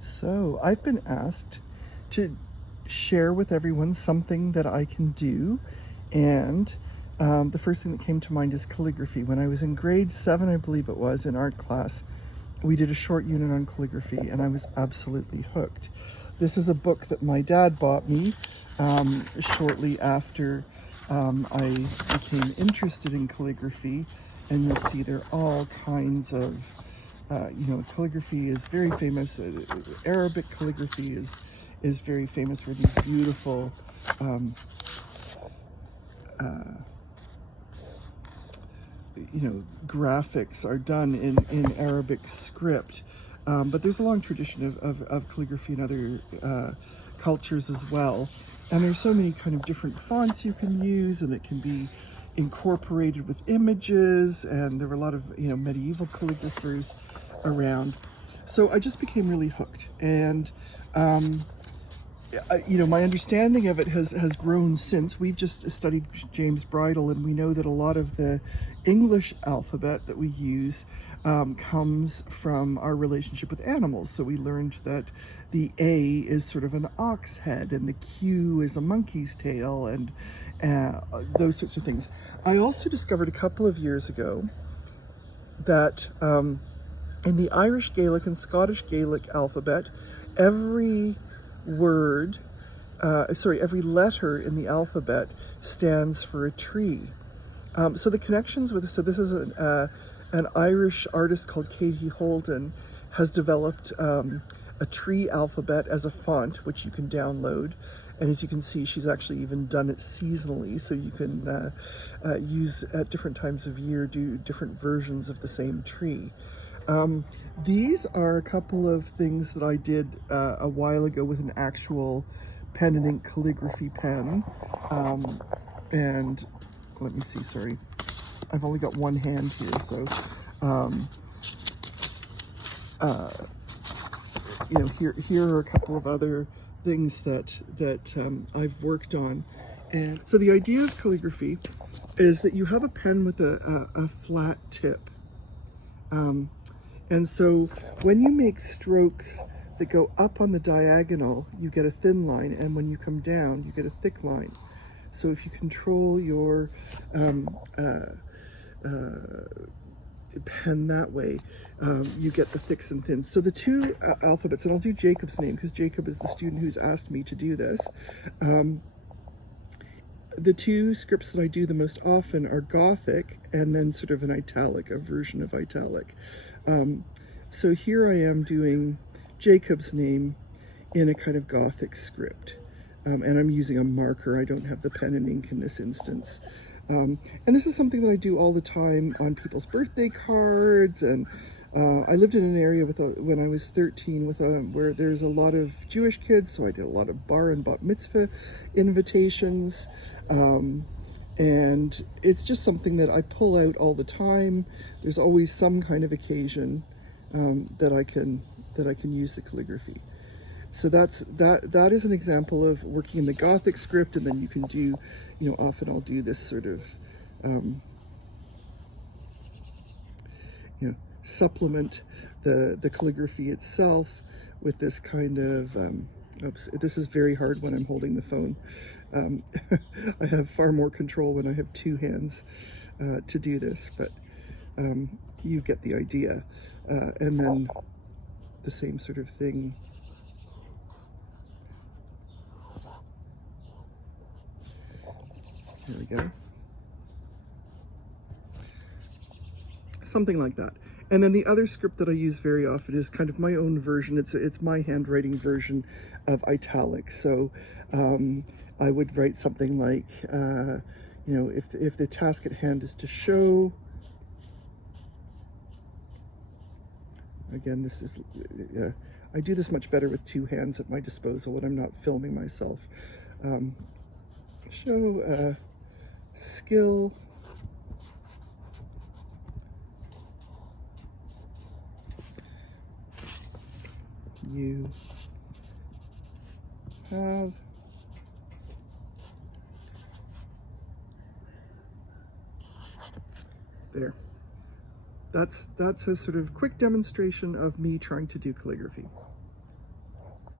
So I've been asked to share with everyone something that I can do, and the first thing that came to mind is calligraphy. When I was in grade 7, I believe it was, in art class, we did a short unit on calligraphy, and I was absolutely hooked. This is a book that my dad bought me shortly after I became interested in calligraphy, and you'll see there are all kinds of calligraphy is very famous. Arabic calligraphy is very famous for these beautiful graphics are done in Arabic script. But there's a long tradition of calligraphy in other cultures as well. And there's so many kind of different fonts you can use, and it can be incorporated with images, and there were a lot of medieval calligraphers around. So I just became really hooked, and my understanding of it has grown since. We've just studied James Bridle, and we know that a lot of the English alphabet that we use comes from our relationship with animals. So we learned that the A is sort of an ox head, and the Q is a monkey's tail, and those sorts of things. I also discovered a couple of years ago that in the Irish Gaelic and Scottish Gaelic alphabet, every every letter in the alphabet stands for a tree. So the connections with this, so this is an Irish artist called Katie Holden has developed a tree alphabet as a font, which you can download. And as you can see, she's actually even done it seasonally, so you can use at different times of year, do different versions of the same tree. These are a couple of things that I did a while ago with an actual pen and ink calligraphy pen. And let me see, sorry. I've only got one hand here, so here are a couple of other things that I've worked on. And so the idea of calligraphy is that you have a pen with a flat tip. And so when you make strokes that go up on the diagonal, you get a thin line, and when you come down, you get a thick line. So if you control your pen that way, you get the thicks and thins. So the two alphabets, and I'll do Jacob's name because Jacob is the student who's asked me to do this. The two scripts that I do the most often are Gothic and then sort of an italic, a version of italic. So here I am doing Jacob's name in a kind of Gothic script. And I'm using a marker. I don't have the pen and ink in this instance. And this is something that I do all the time on people's birthday cards. And I lived in an area when I was 13 where there's a lot of Jewish kids, so I did a lot of bar and bat mitzvah invitations. And it's just something that I pull out all the time. There's always some kind of occasion that I can use the calligraphy. So that is an example of working in the Gothic script, and then you can do, often I'll do this sort of, supplement the calligraphy itself with this kind of, oops, this is very hard when I'm holding the phone. I have far more control when I have two hands to do this, but you get the idea. And then the same sort of thing. There we go. Something like that. And then the other script that I use very often is kind of my own version. It's my handwriting version of italic. So I would write something like, if the task at hand is to show, again, this is, I do this much better with two hands at my disposal when I'm not filming myself. Show skill you have there. That's a sort of quick demonstration of me trying to do calligraphy.